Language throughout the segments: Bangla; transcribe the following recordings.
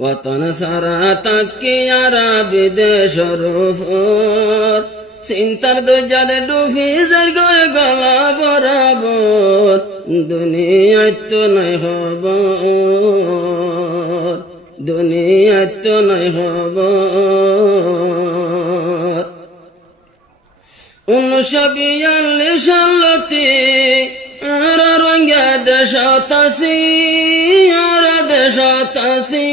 वतन सारा तकियारा विदेशर উপর চিন্তার দরজাতে ডুবি যার গয়ে গলা বরাবর দুনিয়ায় তো নাই খবর দুনিয়ায় তো নাই খবর 1942 সালতে আর রঙা দেশত আছি আর দেশত আছি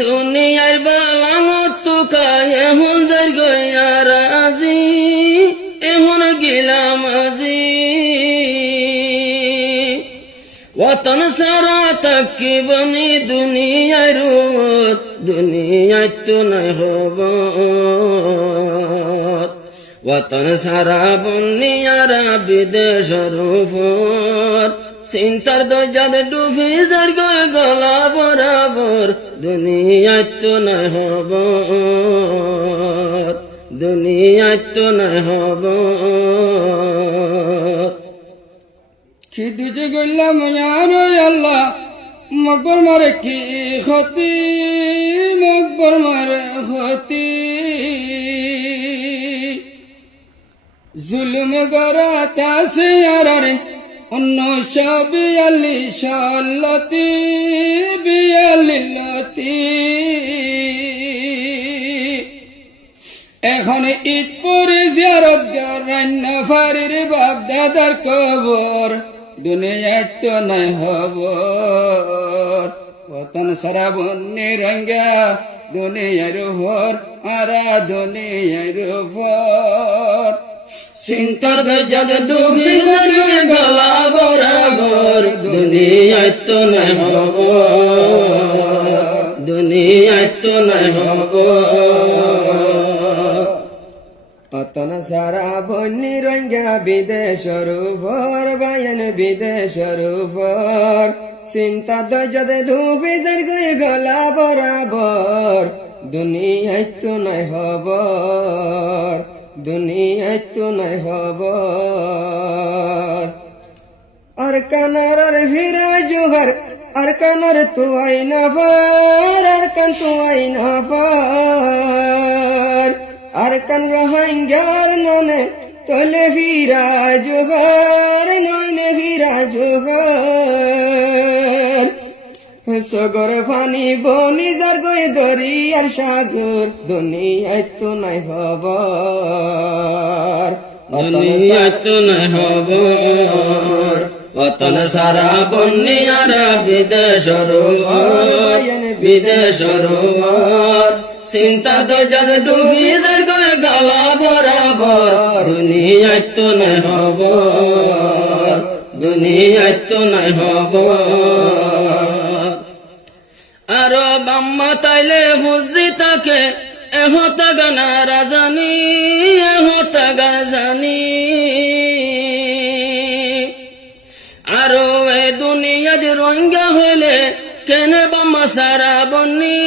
দুনিয়ার বালাঙত তুকায় এমন যার গয়ার আজি এমন গেলাম আজি वतन सारा तकिबनी दुनियार दुनिया तो नहीं खबर वतन सारा बनियारा विदेशर উপর চিন্তার দরজাতে ডুবি যার গয়ে গলা বরাবর দুনিয়া তো নাই খবর দুনিয়া তো নাই খবর কি দুজে গল্লাম আর আল্লাহ মকবর মারে কি ক্ষতি মকবর মারে ক্ষতি জুলুম করা তাসে আর রে 1942 সালতি বিয়ালিলতি এখন ঈদ পরে জিয়ারত রান্না ফারির বাপ দাদার কবর দুনিয়ায় তো নাই খবর वतन सारा বন্যে রঙ্গা দুনিয়ার উপর আরা দুনিয়ার উপর চিন্তার দরজাতে ডুবি যার গয়ে গলা বরাবর দুনিয়ায় তো নাই খবর দুনিয়ায় তো নাই খবর वतन सारा বন্যে রঙ্গা বিদেশর উপর বায়ন বিদেশর উপর চিন্তা দরজাতে ডুবি যার গয়ে গলা বরাবর দুনিয়ায় তো নাই খবর দুনিয়ায় তো নাই খবর আর কানার আর হীরা জোহর আর কানার তো আইনা পার আর কান তো আইনা পার আর কান রহাঙ্গার ননে তোলে হীরা জোহর নইনে হীরা জোহর সগর ফানি বনি যার গয়ে দরিয়ার সাগর দুনিয়ায় তো নাই খবর দুনিয়ায় তো নাই খবর वतन सारा बनियारा विदेशर উপর विदेशर উপর চিন্তা দরজাতে ডুবি যার গয়ে গলা বরাবর দুনিয়ায় তো নাই খবর দুনিয়ায় তো নাই খবর আরো বাম্মা তাইলে হুজি তাকে এহতা গানা রাজানি এহতা গান জানি আরো এই দুনিয়া দি রঙ্গা হইলে কেনে বাম্মা সারা বন্নি